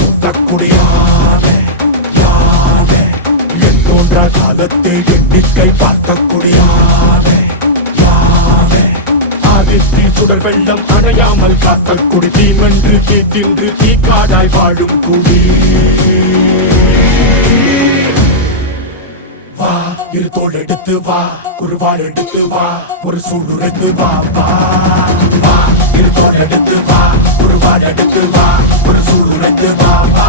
முத்தக்குடியானே யானே எண்ணோன்ற காலத்தை எண்ணிக்கை பார்க்கக்கூடியானே யானே ஆதித்தி சுடர் வெள்ளம் அணையாமல் காத்த குடி தீமென்று தீத்தின்று தீக்காடாய் வாழும் குடி வா இரு தோள் எடுத்து வா குருவாள் எடுத்து வா ஒரு சூடுரைத்து வா வா வா இரு தோள் எடுத்து வா குருவாள் எடுத்து வா ஒரு சூடுரைத்து வா வா